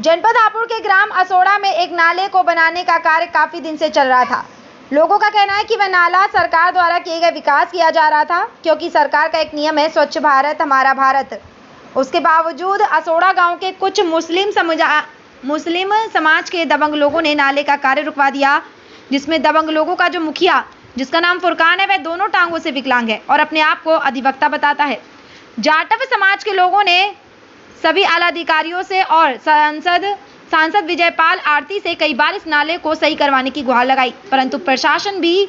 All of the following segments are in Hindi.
जनपद हापुड़ के ग्राम असोड़ा में एक नाले को बनाने का कार्य काफी दिन से चल रहा था। लोगों का कहना है कि वह नाला सरकार द्वारा किए गए विकास किया जा रहा था, क्योंकि सरकार का एक नियम है स्वच्छ भारत हमारा भारत। उसके बावजूद असोड़ा गांव के कुछ मुस्लिम समाज के दबंग लोगों ने नाले का कार्य रुकवा दिया, जिसमें दबंग लोगों का जो मुखिया, जिसका नाम फुरकान है, वह दोनों टांगों से विकलांग है और अपने आप को अधिवक्ता बताता है। जाटव समाज के लोगों ने सभी आला अधिकारियों से और सांसद विजयपाल आरती से कई बार इस नाले को सही करवाने की गुहार लगाई, परंतु प्रशासन भी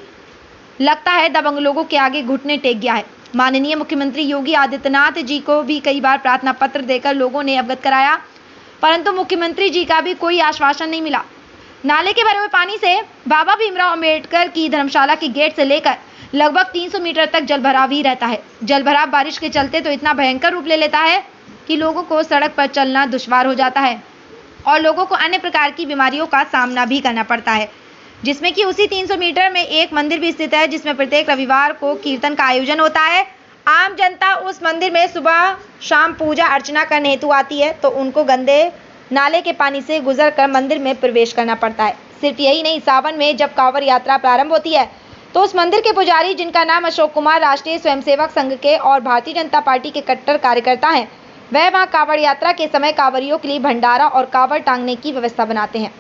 लगता है दबंग लोगों के आगे घुटने टेक गया है। माननीय मुख्यमंत्री योगी आदित्यनाथ जी को भी कई बार प्रार्थना पत्र देकर लोगों ने अवगत कराया, परंतु मुख्यमंत्री जी का भी कोई आश्वासन नहीं मिला। नाले के भरे हुए पानी से बाबा भीमराव अंबेडकर की धर्मशाला के गेट से लेकर लगभग 300 मीटर तक जलभराव ही रहता है। जलभराव बारिश के चलते तो इतना भयंकर रूप ले लेता है कि लोगों को सड़क पर चलना दुश्वार हो जाता है और लोगों को अन्य प्रकार की बीमारियों का सामना भी करना पड़ता है, जिसमें कि उसी 300 मीटर में एक मंदिर भी स्थित है, जिसमें प्रत्येक रविवार को कीर्तन का आयोजन होता है। आम जनता उस मंदिर में सुबह शाम पूजा अर्चना करने हेतु आती है, तो उनको गंदे नाले के पानी से गुजर कर मंदिर में प्रवेश करना पड़ता है। सिर्फ यही नहीं, सावन में जब कांवड़ यात्रा प्रारंभ होती है तो उस मंदिर के पुजारी, जिनका नाम अशोक कुमार राष्ट्रीय स्वयंसेवक संघ के और भारतीय जनता पार्टी के कट्टर कार्यकर्ता हैं, वह वहां कांवड़ यात्रा के समय कांवड़ियों के लिए भंडारा और कांवड़ टांगने की व्यवस्था बनाते हैं।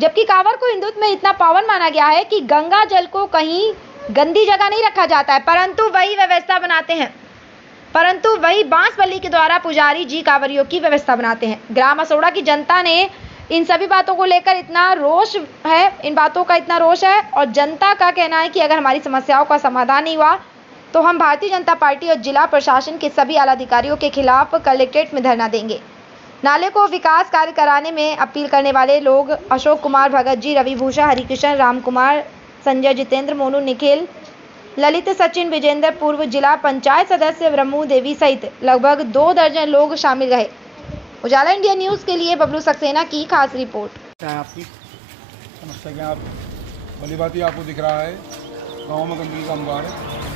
जबकि कांवड़ को हिंदुत्व में इतना पावन माना गया है कि गंगा जल को कहीं गंदी जगह नहीं रखा जाता है, परंतु वही व्यवस्था बनाते हैं। परंतु वही बांसबली के द्वारा पुजारी जी कांवड़ियों की व्यवस्था बनाते हैं। ग्राम असोड़ा की जनता ने इन सभी बातों को लेकर इतना रोष है और जनता का कहना है कि अगर हमारी समस्याओं का समाधान नहीं हुआ तो हम भारतीय जनता पार्टी और जिला प्रशासन के सभी आला अधिकारियों के खिलाफ कलेक्ट्रेट में धरना देंगे। नाले को विकास कार्य कराने में अपील करने वाले लोग अशोक कुमार, भगत जी, रवि भूषण, हरिकृष्ण, राम कुमार, संजय, जितेंद्र, मोनू, निखिल, ललित, सचिन, विजेंद्र, पूर्व जिला पंचायत सदस्य ब्रह्मू देवी सहित लगभग 2 दर्जन लोग शामिल रहे। उजाला इंडिया न्यूज के लिए बबलू सक्सेना की खास रिपोर्ट। आपकी समस्या क्या? आप भली बात आपको दिख रहा है, गाँव में गंदगी का अंबार है।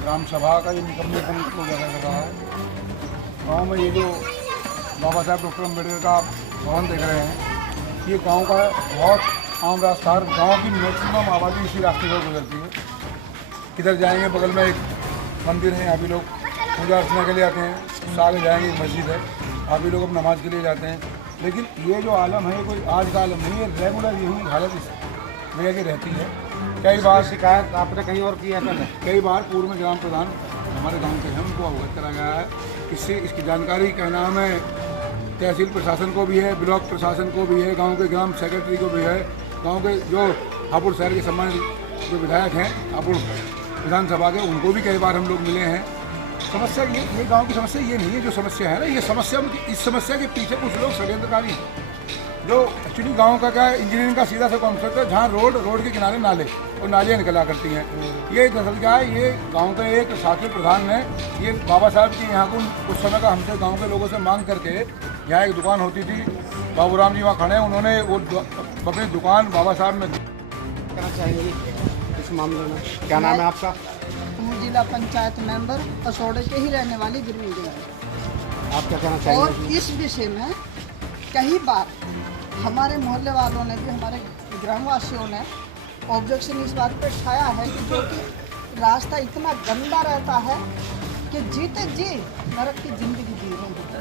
ग्राम सभा का ये निकम्मेपन हो जाता कर रहा है। गाँव में ये जो बाबा साहब डॉक्टर अम्बेडकर का भवन देख रहे हैं, ये गांव का बहुत आम रास्ता है। गांव की मैक्सिमम आबादी इसी रास्ते पर गुजरती है। किधर जाएंगे, बगल में एक मंदिर है, यहाँ भी लोग पूजा अर्चना के लिए आते हैं। आगे जाएंगे, एक मस्जिद है, यहाँ भी लोग अब नमाज के लिए जाते हैं। लेकिन ये जो आलम है, ये कोई आज का आलम नहीं है, रेगुलर यही हालत इस जगह की रहती है। कई बार शिकायत आपने कहीं और की है? कई बार पूर्व में ग्राम प्रधान हमारे गांव के हैं, उनको अवगत करा गया है। इसकी जानकारी का नाम है तहसील प्रशासन को भी है, ब्लॉक प्रशासन को भी है, गांव के ग्राम सेक्रेटरी को भी है। गांव के जो हापुड़ शहर के सम्मानित जो विधायक हैं हापुड़ विधानसभा के, उनको भी कई बार हम लोग मिले हैं। समस्या ये गांव की समस्या ये नहीं है। जो समस्या है ना, ये समस्या, इस समस्या के पीछे कुछ लोग षड्यंत्रकारी हैं। जो एक्चुअली गांव का क्या है, इंजीनियरिंग का सीधा सा कॉन्सेप्ट है, जहाँ रोड के किनारे नाले और नालियाँ निकला करती हैं। ये दरअसल क्या है, ये गांव के एक साथी प्रधान ने ये बाबा साहब की यहाँ को उस समय का हमसे गांव के लोगों से मांग करके, यहाँ एक दुकान होती थी, बाबूराम जी वहाँ खड़े हैं, उन्होंने वो अपनी दुकान बाबा साहब में कहना चाहेंगे इस मामले में? क्या नाम है आपका? जिला पंचायत मेंबर असोड़े के ही रहने वाली गुरमीत है। आप क्या कहना चाहेंगे? और इस विषय में कई बार हमारे मोहल्ले वालों ने भी, हमारे ग्रामवासियों ने ऑब्जेक्शन इस बात पर उठाया है कि जो कि रास्ता इतना गंदा रहता है कि जीते जी नरक की जिंदगी जी रही है।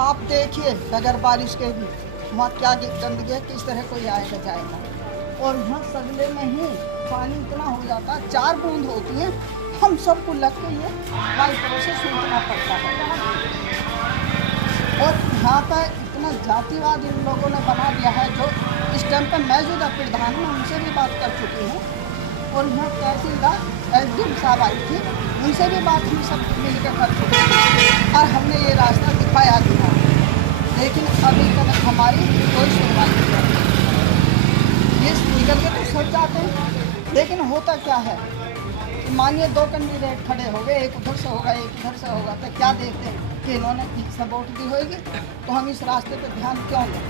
आप देखिए बगैर बारिश के भी वहाँ क्या गंदगी है, किस तरह कोई आएगा जाएगा। और यहाँ सगले में ही पानी इतना हो जाता है, 4 बूंद होती हैं, हम सबको लग के ये वाइपर से सूखना पड़ता है। और यहाँ पर इतना जातिवाद इन लोगों ने बना दिया है। जो इस टाइम पर मौजूदा प्रधान में उनसे भी बात कर चुकी हूँ, और यहाँ तहसीलदार एसडीएम साहब आई थी, उनसे भी बात हम सब मिलकर कर चुके हैं और हमने ये रास्ता दिखाया दिया, लेकिन अभी तक हमारी कोई सुनवाई नहीं। ये निकल के तो सट जाते हैं, लेकिन होता क्या है, मानिए 2 कैंडिडेट खड़े हो गए, एक उधर से होगा एक इधर से होगा, तो क्या देखते हैं कि इन्होंने सपोर्ट दी होगी तो हम इस रास्ते पे ध्यान क्यों दें?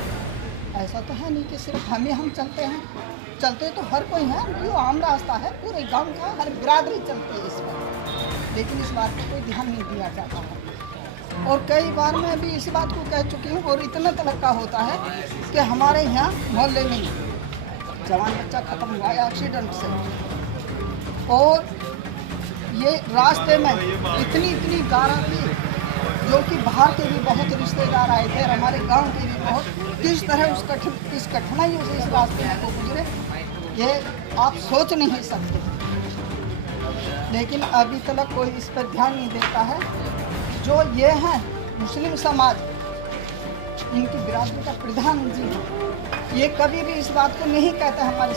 ऐसा तो है नहीं कि सिर्फ हम चलते हैं, चलते तो हर कोई है। ये आम रास्ता है, पूरे गांव का हर बिरादरी चलती है इस पर, लेकिन इस बात पर कोई ध्यान नहीं दिया जाता है। और कई बार मैं भी इस बात को कह चुकी हूँ, और इतना तलक्का होता है कि हमारे यहाँ मोहल्ले में जवान बच्चा ख़त्म हुआ है एक्सीडेंट से, और ये रास्ते में इतनी गारा थी, जो कि बाहर के भी बहुत रिश्तेदार आए थे और हमारे गांव के भी बहुत, किस तरह इस कठिनाइयों से इस रास्ते में को गुजरे, ये आप सोच नहीं सकते। लेकिन अभी तक कोई इस पर ध्यान नहीं देता है। जो ये हैं मुस्लिम समाज, इनकी बिरादरी का प्रधान जी हैं, ये कभी भी इस बात को नहीं कहते हमारे